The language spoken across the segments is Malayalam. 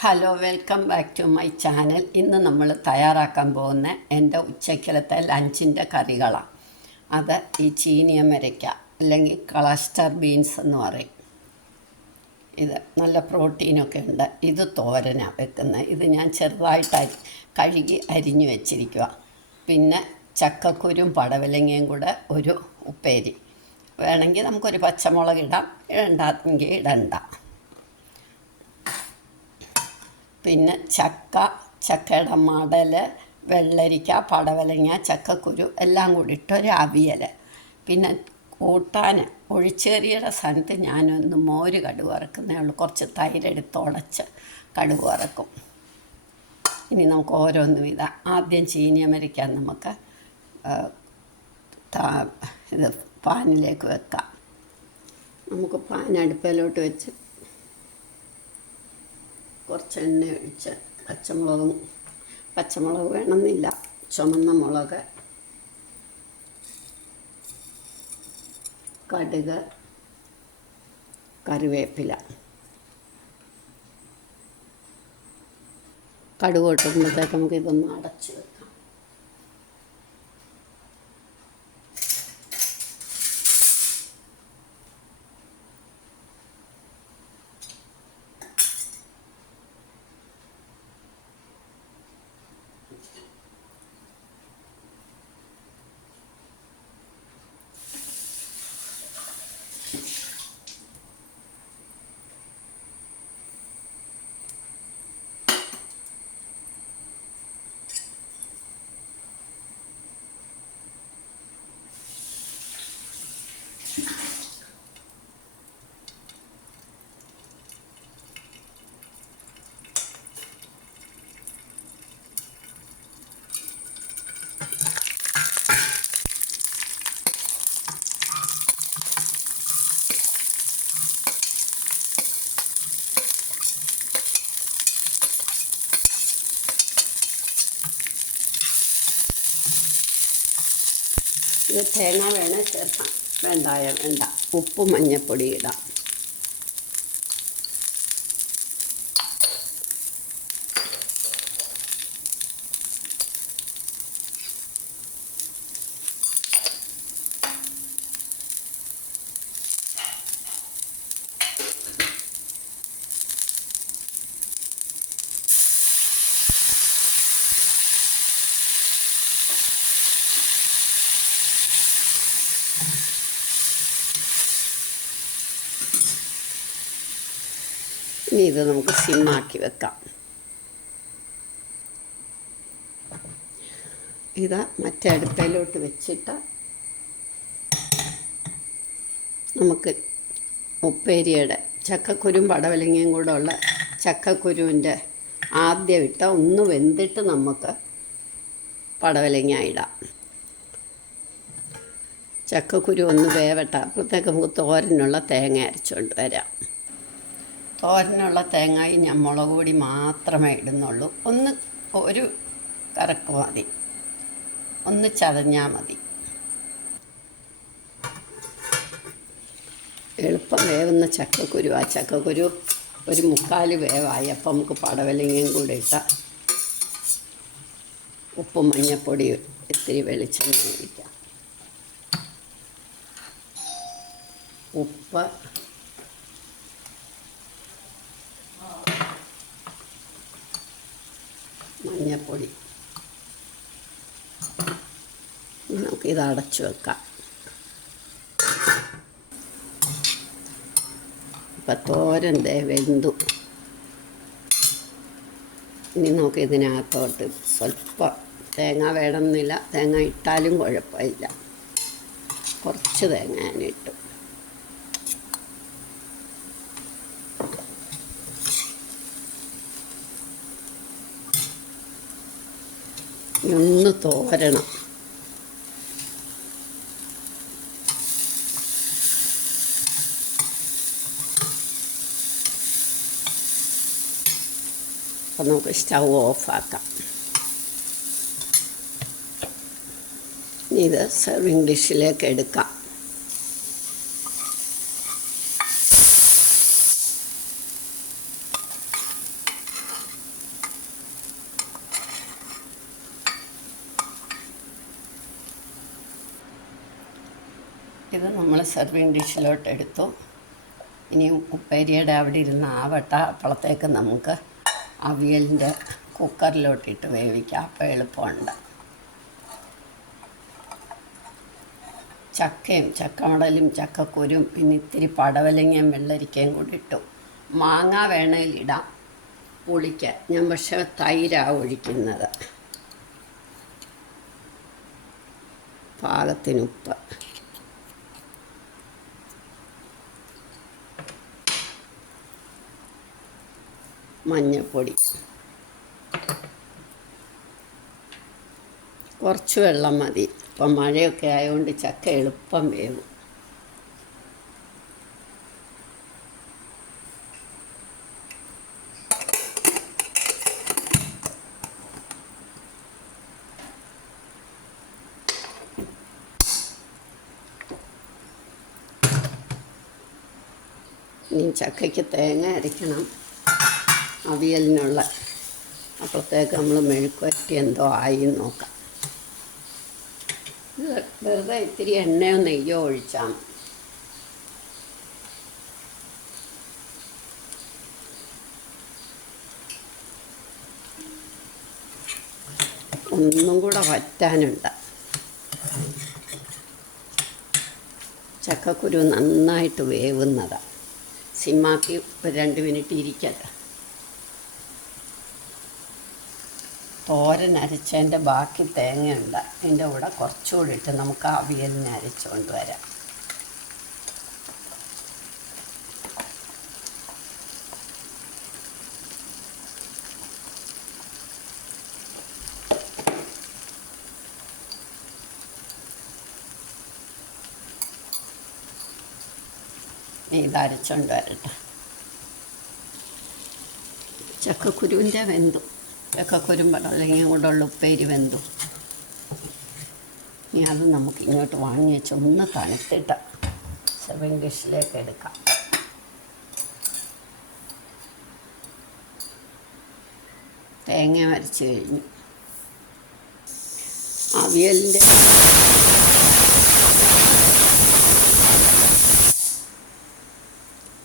Hello, welcome back to my channel. ഇന്ന് നമ്മൾ തയ്യാറാക്കാൻ പോകുന്ന എൻ്റെ ഉച്ചക്കലത്തെ ലഞ്ചിൻ്റെ കറികളാണ്. അത് ഈ ചീനിയമരയ്ക്ക അല്ലെങ്കിൽ ക്ലസ്റ്റർ ബീൻസ് എന്ന് പറയും. ഇത് നല്ല പ്രോട്ടീനൊക്കെ ഉണ്ട്. ഇത് തോരനാണ് വെക്കുന്നത്. ഇത് ഞാൻ ചെറുതായിട്ട് കഴുകി അരിഞ്ഞു വെച്ചിരിക്കുക. പിന്നെ ചക്കക്കുരും പടവലങ്ങയും കൂടെ ഒരു ഉപ്പേരി. വേണമെങ്കിൽ നമുക്കൊരു പച്ചമുളക് ഇടാം, ഇടണ്ടെങ്കിൽ ഇടണ്ട. പിന്നെ ചക്കയുടെ മടൽ, വെള്ളരിക്ക, പടവലങ്ങ, ചക്കക്കുരു എല്ലാം കൂടി ഇട്ടൊരു അവിയൽ. പിന്നെ കൂട്ടാൻ ഒഴിച്ചുകറിയുടെ സ്ഥാനത്ത് ഞാനൊന്ന് മോര് കടുക് വറക്കുന്നേ ഉള്ളൂ. കുറച്ച് തൈരെടുത്ത് ഉടച്ച് കടുക് വറക്കും. ഇനി നമുക്ക് ഓരോന്നും ഇതാ. ആദ്യം ചീനിയമരയ്ക്കാൻ നമുക്ക് ഇത് പാനിലേക്ക് വെക്കാം. നമുക്ക് പാൻ അടുപ്പിലോട്ട് വെച്ച് കുറച്ച് എണ്ണ ഒഴിച്ച് പച്ചമുളക് വേണമെന്നില്ല, ചുമന്ന മുളക്, കടുക്, കറിവേപ്പില. കടുക് പൊട്ടുമ്പോഴത്തേക്ക് നമുക്ക് ഇതൊന്ന് അടച്ച് വെക്കാം. ഇത് തേങ്ങ വേണേൽ ചേർക്കാം, വേണ്ട. ഉപ്പും മഞ്ഞൾപ്പൊടി ഇടാം. ഇനി ഇത് നമുക്ക് സിമ്മാക്കി വെക്കാം. ഇത് മറ്റേ അടുപ്പിലോട്ട് വെച്ചിട്ട് നമുക്ക് ഉപ്പേരിയുടെ ചക്കക്കുരും പടവലങ്ങയും കൂടെ ഉള്ള ചക്കക്കുരുവിൻ്റെ ആദ്യം ഇട്ട ഒന്ന് വെന്തിട്ട് നമുക്ക് പടവലങ്ങ ഇടാം. ചക്കക്കുരു ഒന്ന് വേവട്ടെ. അപ്പോഴത്തേക്ക് നമുക്ക് തോരനുള്ള തേങ്ങ അരച്ചുകൊണ്ട് വരാം. തോരനുള്ള തേങ്ങായി ഞാൻ മുളക് പൊടി മാത്രമേ ഇടുന്നുള്ളൂ. ഒരു കറക്ക് മതി, ഒന്ന് ചതഞ്ഞാൽ മതി. എളുപ്പം വേവുന്ന ചക്കക്കുരു. ആ ചക്കക്കുരു ഒരു 3/4 വേവായി. അപ്പം നമുക്ക് പടവലങ്ങയും കൂടെ ഇട്ട ഉപ്പും മഞ്ഞൾപ്പൊടി ഇത്തിരി വെളിച്ചെണ്ണ ഒഴിക്കാം. ഉപ്പ്, മഞ്ഞൾപ്പൊടി. നമുക്കിത് അടച്ചു വെക്കാം. ഇപ്പം തോരൻ വെന്തു. ഇനി നമുക്ക് ഇതിനകത്തോട്ട് സ്വല്പം തേങ്ങ വേണമെന്നില്ല, തേങ്ങ ഇട്ടാലും കുഴപ്പമില്ല. കുറച്ച് തേങ്ങ ഞാനിട്ടു. ഒന്ന് തോരണം. അപ്പം നമുക്ക് സ്റ്റൗ ഓഫാക്കാം. ഇത് സെർവിങ് ഡിഷിലേക്ക് എടുക്കാം. ഇത് നമ്മൾ സെർവിങ് ഡിഷിലോട്ട് എടുത്തു. ഇനിയും ഉപ്പേരിയുടെ അവിടെ ഇരുന്ന് ആവട്ടെ. അപ്പോഴത്തേക്ക് നമുക്ക് അവിയലിൻ്റെ കുക്കറിലോട്ടിട്ട് വേവിക്കാം. അപ്പോൾ എളുപ്പമുണ്ട്. ചക്കയും ചക്കമടലും ചക്കക്കുരും പിന്നെ ഇത്തിരി പടവലങ്ങയും വെള്ളരിക്കയും കൂടി ഇട്ടു. മാങ്ങ വേണേലിടാം പുളിക്ക്. ഞാൻ പക്ഷേ തൈരാണ് ഒഴിക്കുന്നത്. പാകത്തിനുപ്പ്, മഞ്ഞൾപ്പൊടി, കുറച്ച് വെള്ളം മതി. ഇപ്പം മഴയൊക്കെ ആയതുകൊണ്ട് ചക്ക എളുപ്പം വേവും. ഇനി ചക്കയ്ക്ക് തേങ്ങ അരയ്ക്കണം അവിയലിനുള്ള. അപ്പോഴത്തേക്ക് നമ്മൾ മെഴുക്കുവരട്ടി എന്തോ ആയി നോക്കാം. ഇത് വെറുതെ ഇത്തിരി എണ്ണയോ നെയ്യോ ഒഴിച്ചാൽ ഒന്നും കൂടെ വറ്റാനുണ്ട്. ചക്കക്കുരു നന്നായിട്ട് വേവുന്നതാണ്. സിമ്മാക്കി ഒരു 2 മിനിറ്റ് ഇരിക്കട്ടെ. തോരൻ അരച്ചതിൻ്റെ ബാക്കി തേങ്ങയുണ്ട്. അതിൻ്റെ കൂടെ കുറച്ചുകൂടി ഇട്ട് നമുക്ക് അവിയലിന് അരച്ചുകൊണ്ട് വരാം. ഇത് അരച്ചുകൊണ്ട് വരട്ടെ. ചക്കക്കുരുവിൻ്റെ വെന്തു. ചക്കക്കുരും പടവലങ്ങയും കൊണ്ടുള്ള ഉപ്പേരി വെന്തു. ഇനി അത് നമുക്ക് ഇങ്ങോട്ട് വാങ്ങി വെച്ച് ഒന്ന് തണുത്തിട്ട് സെർവിങ് ഡിഷിലേക്ക് എടുക്കാം. തേങ്ങ അരച്ച് കഴിഞ്ഞു. അവിയലിൻ്റെ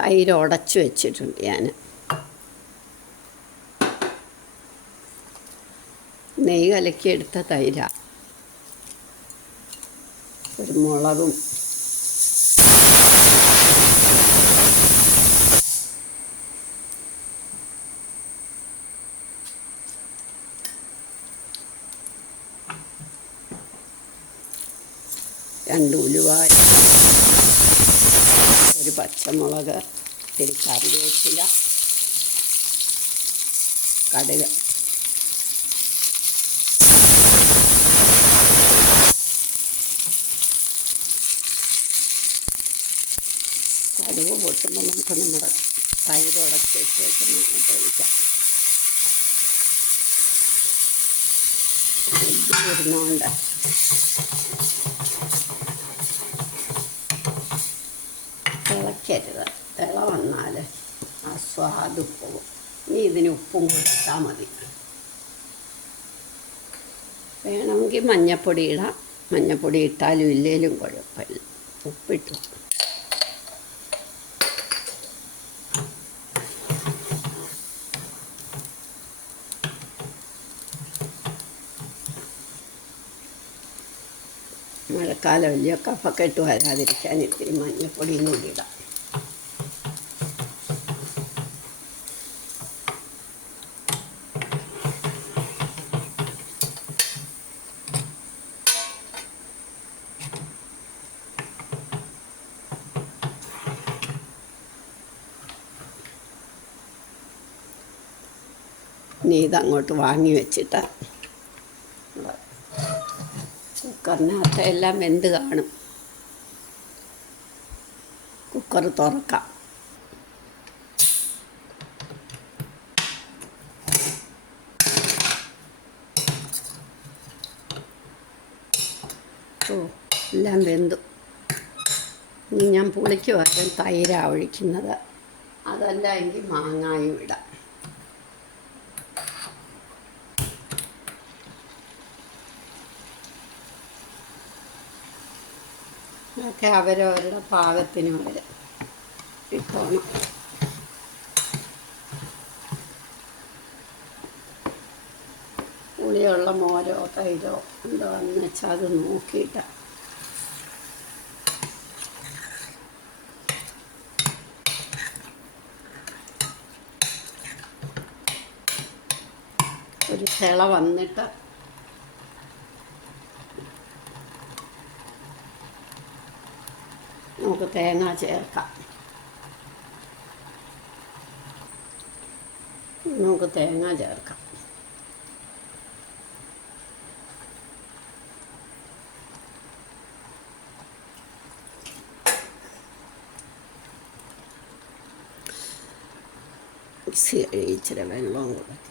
തൈര് ഉടച്ച് വെച്ചിട്ടുണ്ട് ഞാൻ. നെയ്യ് കലക്കിയെടുത്ത തൈരാണ്. ഒരു മുളകും രണ്ട് ഉലുവായ, ഒരു പച്ചമുളക്, ഇത്തിരി കറിവേപ്പില, കടുക്. കടുക് പൊട്ടുമ്പോൾ നമുക്ക് നമ്മുടെ തൈര് ഉടച്ച് വെച്ചേക്കുന്ന അങ്ങോട്ട് ഒഴിക്കാം. ഇരുന്നുകൊണ്ട് തിളയ്ക്കരുത്. തിള വന്നാൽ ആ സ്വാദ് പോകും. ഇനി ഇതിന് ഉപ്പും കൊടുത്താൽ മതി. വേണമെങ്കിൽ മഞ്ഞൾപ്പൊടി ഇടാം. മഞ്ഞൾപ്പൊടി ഇട്ടാലും ഇല്ലേലും കുഴപ്പമില്ല. ഉപ്പിട്ടു. മഴക്കാലമല്ലയോ, കഫക്കെട്ട് വരാതിരിക്കാൻ ഇത്തിരി മഞ്ഞൾപ്പൊടിയും കൂടി ഇടാം. ഇനി ഇതങ്ങോട്ട് വാങ്ങി വെച്ചിട്ട് കുക്കറിനകത്ത് എല്ലാം വെന്ത് കാണും. കുക്കർ തുറക്കാം. ഓ, എല്ലാം വെന്തു. ഇനി ഞാൻ പുളിക്ക് പകരം തൈരാണ് ഒഴിക്കുന്നത്. അതല്ല എങ്കിൽ മാങ്ങായും ഇടാം. അതൊക്കെ അവരവരുടെ പാകത്തിന് അവർ ഇട്ടോണം. പുളിയുള്ള മോരോ തൈരോ എന്താണെന്ന് വെച്ചാൽ അത് നോക്കിയിട്ട്. ഒരു തിള വന്നിട്ട് നമുക്ക് തേങ്ങ ചേർക്കാം. നമുക്ക് തേങ്ങ ചേർക്കാം. ഇച്ചിരി വെള്ളം കൊടുക്കുക.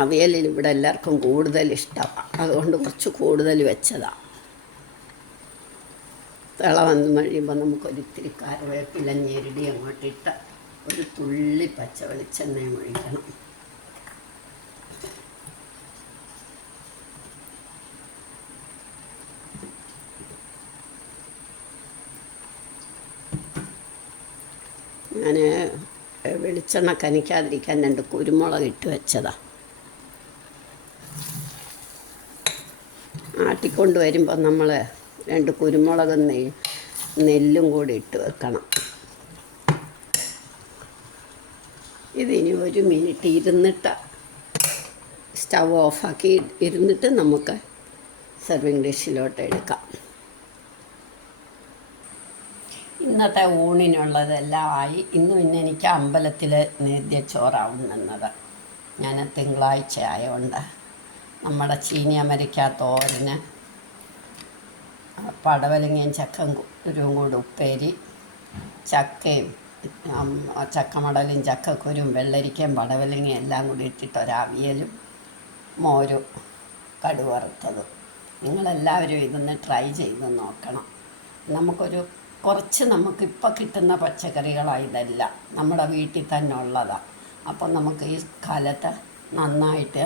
അവിയലിൽ ഇവിടെ എല്ലാവർക്കും കൂടുതൽ ഇഷ്ടമാണ്, അതുകൊണ്ട് കുറച്ച് കൂടുതൽ വെച്ചതാണ്. തിള വന്ന് കഴിയുമ്പോൾ നമുക്കൊരിത്തിരി കറിവേപ്പില ഞെരടി അങ്ങോട്ടിട്ട് ഒരു തുള്ളി പച്ച വെളിച്ചെണ്ണയും ഒഴിക്കണം. ഞാൻ വെളിച്ചെണ്ണ കനിക്കാതിരിക്കാൻ 2 കുരുമുളക് ഇട്ട് വെച്ചതാണ്. ആട്ടിക്കൊണ്ട് വരുമ്പോൾ നമ്മൾ 2 കുരുമുളകും നെല്ലും കൂടി ഇട്ട് വെക്കണം. ഇതിനി 1 മിനിറ്റ് ഇരുന്നിട്ട് സ്റ്റവ് ഓഫാക്കി ഇരുന്നിട്ട് നമുക്ക് സെർവിങ് ഡിഷിലോട്ട് എടുക്കാം. ഇന്നത്തെ ഊണിനുള്ളതെല്ലാം ആയി. ഇന്ന് എനിക്ക് അമ്പലത്തിൽ നേദ്യച്ചോറാവുന്നത്. ഞാൻ തിങ്കളാഴ്ച ആയതുകൊണ്ട് നമ്മുടെ ചീനി അമരിക്ക തോരന്, പടവലങ്ങയും ചക്കക്കുരുവും കൂടി ഉപ്പേരി, ചക്കയും ചക്കമടലും ചക്കക്കുരും വെള്ളരിക്കയും പടവലങ്ങയും എല്ലാം കൂടി ഇട്ടിട്ടൊരവിയലും മോരും കടുവറുത്തതും. നിങ്ങളെല്ലാവരും ഇതൊന്ന് ട്രൈ ചെയ്ത് നോക്കണം. നമുക്കിപ്പോൾ കിട്ടുന്ന പച്ചക്കറികളാണ് ഇതെല്ലാം, നമ്മുടെ വീട്ടിൽ തന്നെ ഉള്ളതാണ്. അപ്പം നമുക്ക് ഈ കാലത്ത് നന്നായിട്ട്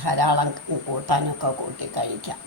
ധാരാളം കൂട്ടാനൊക്കെ കൂട്ടി കഴിക്കാം.